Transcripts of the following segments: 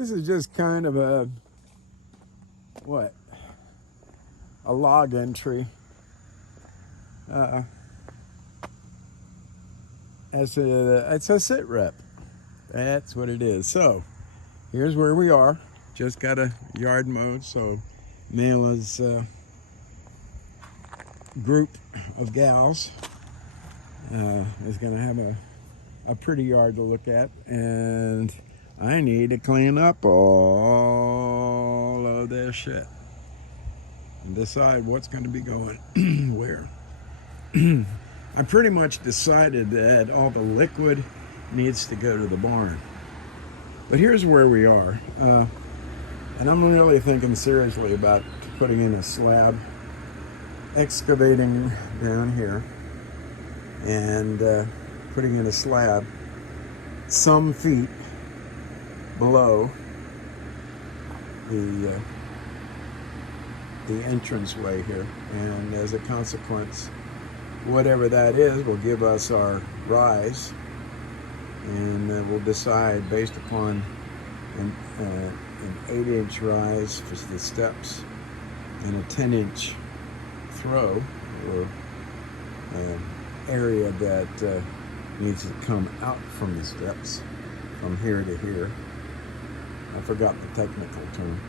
This is just kind of a log entry. It's a sit rep. That's what it is. So here's where we are. Just got a yard mowed, so Mayla's group of gals is going to have a pretty yard to look at, and I need to clean up all of this shit and decide what's going to be going where. I pretty much decided that all the liquid needs to go to the barn. But here's where we are. And I'm really thinking seriously about putting in a slab, excavating down here, and putting in a slab some feet below the entranceway here. And as a consequence, whatever that is will give us our rise, and we'll decide based upon an 8-inch rise for the steps and a 10-inch throw, or area that needs to come out from the steps from here to here. I forgot the technical term.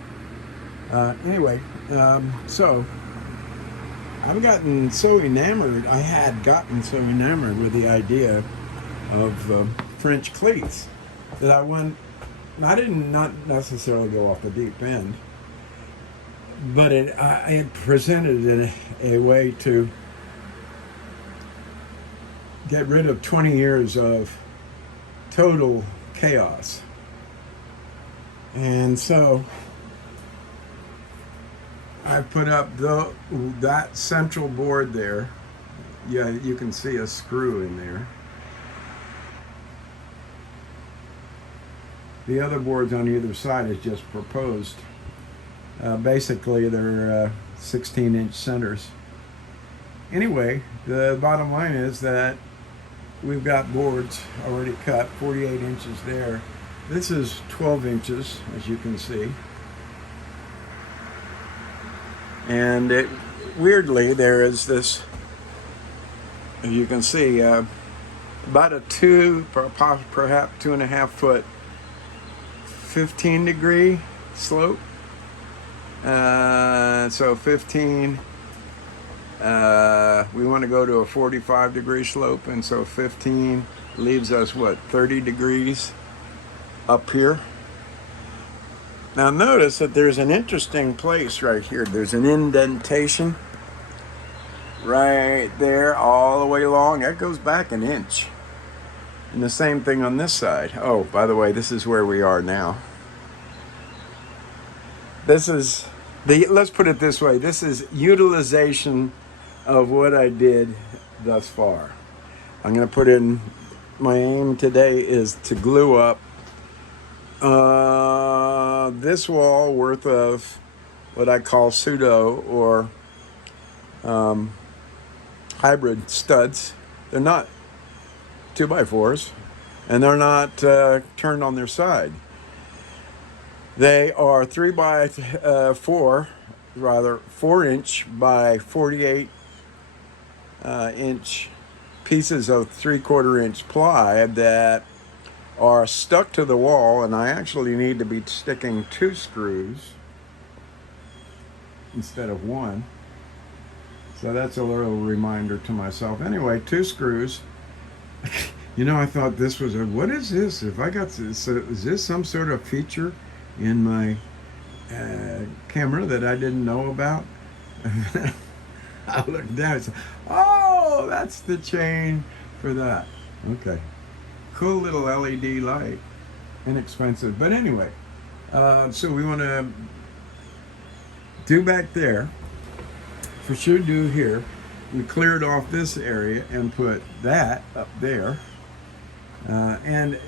Anyway, so I've gotten so enamored, I had gotten so enamored with the idea of French cleats that I didn't not necessarily go off the deep end, but I had presented a way to get rid of 20 years of total chaos. And so I put up that central board there. Yeah, you can see a screw in there. The other boards on either side is just proposed. Basically, they're 16-inch centers. Anyway, the bottom line is that we've got boards already cut, 48 inches there. This is 12 inches, as you can see. And weirdly, there is this, as you can see, about a perhaps 2.5 foot, 15-degree slope. So 15, we want to go to a 45-degree slope, and so 15 leaves us, 30 degrees up here. Now notice that there's an interesting place right here. There's an indentation right there all the way along. That goes back an inch. And the same thing on this side. Oh, by the way, this is where we are now. This is let's put it this way. This is utilization of what I did thus far. I'm going to put in, my aim today is to glue up this wall worth of what I call pseudo or hybrid studs. They're not 2x4s, and they're not turned on their side. They are 3x4, rather 4-inch by 48-inch pieces of 3/4-inch ply that are stuck to the wall, and I actually need to be sticking 2 screws instead of 1. So that's a little reminder to myself. Anyway, 2 screws. You know, I thought this was what is this? If I got this, is this some sort of feature in my camera that I didn't know about? I looked down and said, oh, that's the chain for that. Okay. Cool little LED light. Inexpensive. But anyway, so we want to do back there. For sure do here. We cleared off this area and put that up there. And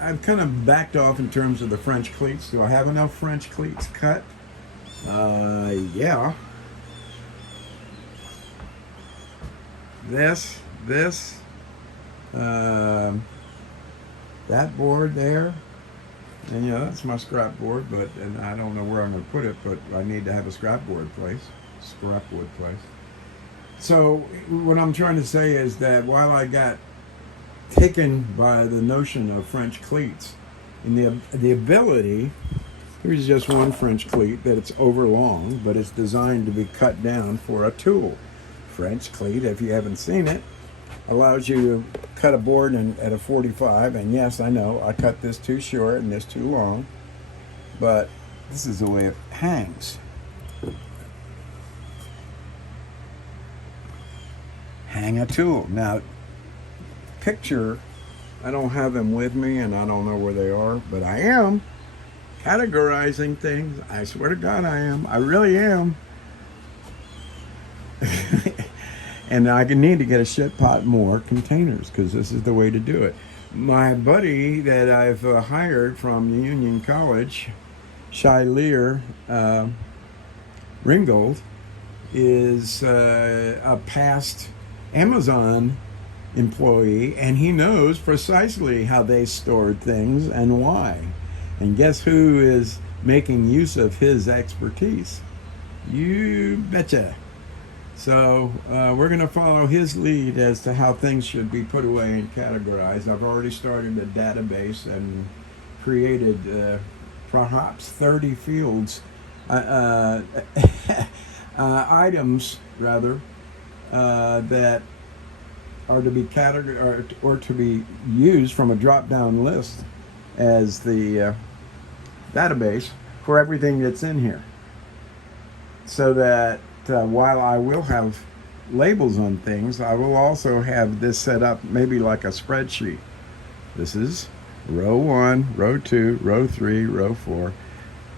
I've kind of backed off in terms of the French cleats. Do I have enough French cleats cut? Yeah. This, that board there, And yeah, that's my scrap board, and I don't know where I'm going to put it, but I need to have a scrap board place, scrapwood place. So what I'm trying to say is that while I got taken by the notion of French cleats and the ability, here's just one French cleat that it's overlong, but it's designed to be cut down for a tool. French cleat, if you haven't seen it, allows you to cut a board at a 45, and yes, I know I cut this too short and this too long, but this is the way it hangs. Hang a tool. Now, picture, I don't have them with me and I don't know where they are, but I am categorizing things. I swear to God I am. I really am. And I need to get a shit pot more containers because this is the way to do it. My buddy that I've hired from Union College, Shaileer Ringgold, is a past Amazon employee, and he knows precisely how they stored things and why. And guess who is making use of his expertise? You betcha. So we're going to follow his lead as to how things should be put away and categorized. I've already started a database and created perhaps 30 fields, items rather, that are to be categorized or to be used from a drop-down list as the database for everything that's in here. So that while I will have labels on things, I will also have this set up maybe like a spreadsheet. This is row 1, row 2, row 3, row 4,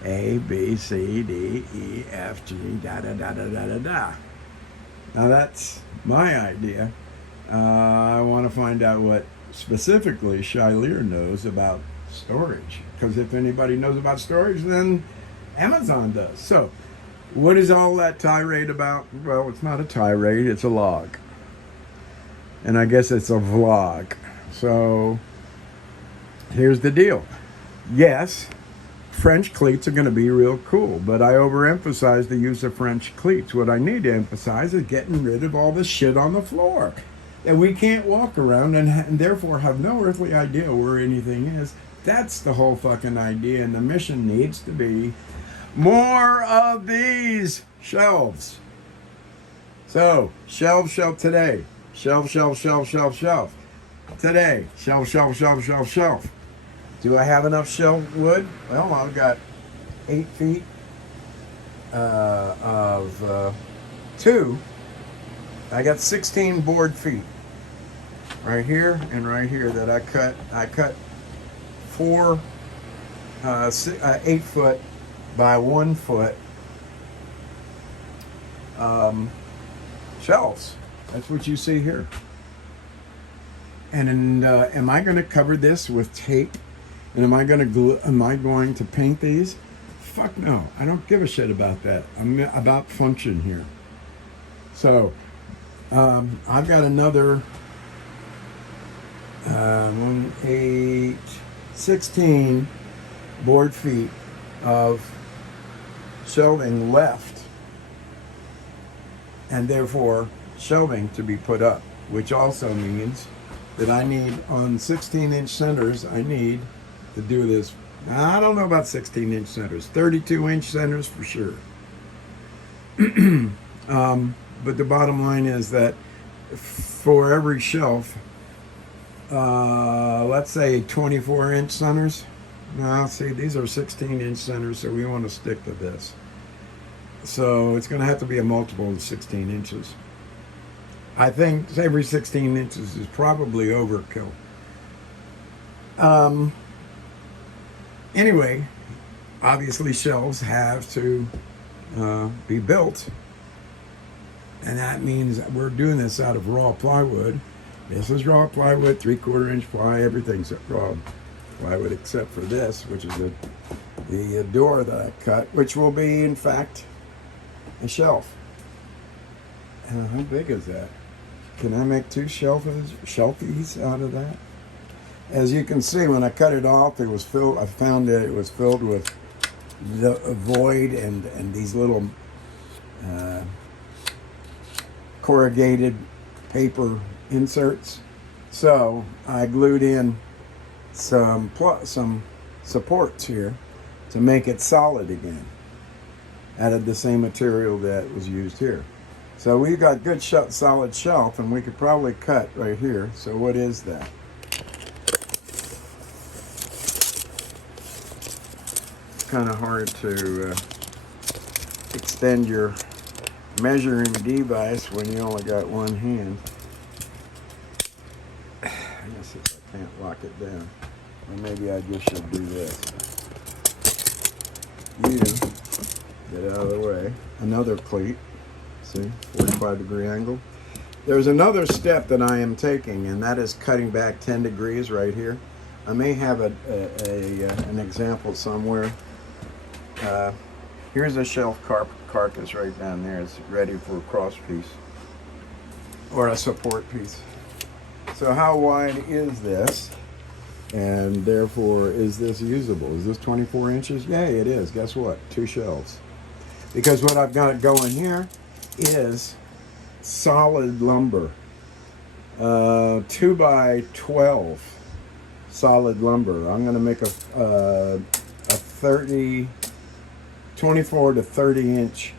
A, B, C, D, E, F, G, da da da da da da da. Now that's my idea. I want to find out what specifically Shaileer knows about storage, because if anybody knows about storage, then Amazon does. So what is all that tirade about? Well, it's not a tirade, it's a log. And I guess it's a vlog. So here's the deal. Yes, French cleats are going to be real cool, but I overemphasize the use of French cleats. What I need to emphasize is getting rid of all this shit on the floor that we can't walk around and therefore have no earthly idea where anything is. That's the whole fucking idea, and the mission needs to be more of these shelves. So, shelf today. Shelf today. Shelf. Do I have enough shelf wood? Well, I've got 8 feet of 2. I got 16 board feet right here and right here that I cut. I cut 4 8 foot by 1 foot shelves. That's what you see here. And am I going to cover this with tape? And am I going to paint these? Fuck no. I don't give a shit about that. I'm about function here. So I've got another 16 board feet of shelving left, and therefore shelving to be put up, which also means that I need, on 16-inch centers, I need to do this. I don't know about 16-inch centers, 32-inch centers for sure. But the bottom line is that for every shelf, let's say 24-inch centers. Now, see, these are 16-inch centers, so we want to stick to this. So it's going to have to be a multiple of 16 inches. I think every 16 inches is probably overkill. Anyway, obviously shelves have to be built. And that means we're doing this out of raw plywood. This is raw plywood, 3/4 inch ply, everything's raw plywood except for this, which is the door that I cut, which will be, in fact, a shelf. How big is that? Can I make 2 shelfies out of that? As you can see, when I cut it off, it was filled. I found that it was filled with the void and these little corrugated paper inserts. So I glued in some supports here to make it solid again, out of the same material that was used here. So we've got good solid shelf, and we could probably cut right here. So what is that? It's kind of hard to extend your measuring device when you only got one hand. I guess if I can't lock it down, or maybe I just should do this. Get out of the way. Another cleat. See, 45-degree angle. There's another step that I am taking, and that is cutting back 10 degrees right here. I may have an example somewhere. Here's a shelf carcass right down there. It's ready for a cross piece or a support piece. So how wide is this? And therefore, is this usable? Is this 24 inches? Yay, it is. Guess what? 2 shelves. Because what I've got going here is solid lumber. 2 by 12 solid lumber. I'm going to make a 24 to 30 inch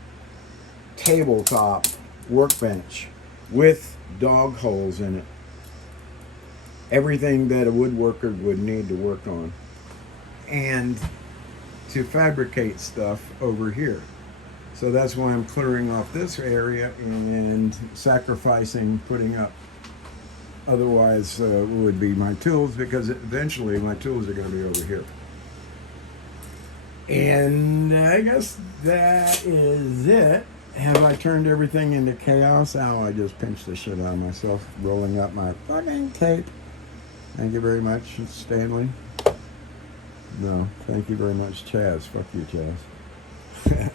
tabletop workbench with dog holes in it. Everything that a woodworker would need to work on, and to fabricate stuff over here. So that's why I'm clearing off this area and sacrificing putting up. Otherwise, would be my tools, because eventually my tools are going to be over here. And I guess that is it. Have I turned everything into chaos? Ow, I just pinched the shit out of myself, rolling up my fucking tape. Thank you very much, Stanley. No, thank you very much, Chaz. Fuck you, Chaz.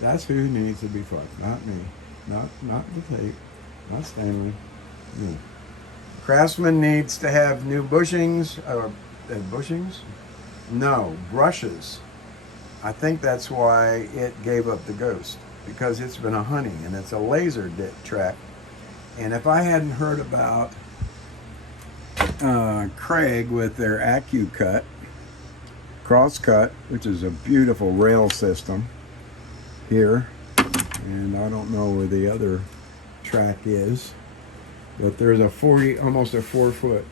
That's who needs to be fucked, not me. Not the tape, not Stanley. Me. Craftsman needs to have new bushings, bushings? No, brushes. I think that's why it gave up the ghost, because it's been a hunting, and it's a laser track. And if I hadn't heard about Craig with their AccuCut, Crosscut, which is a beautiful rail system here, and I don't know where the other track is, but there's a almost a 4 foot,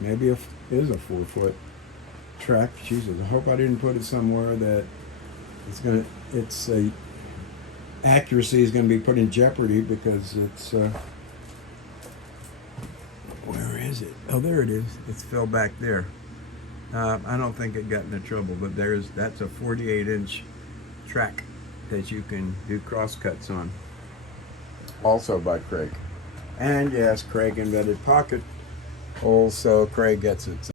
maybe is a 4 foot track. Jesus, I hope I didn't put it somewhere that its accuracy is going to be put in jeopardy, because it's where is it? Oh, there it is. It's fell back there. I don't think it got into trouble, but that's a 48-inch track that you can do crosscuts on. Also by Craig. And yes, Craig invented pocket holes, so Craig gets it.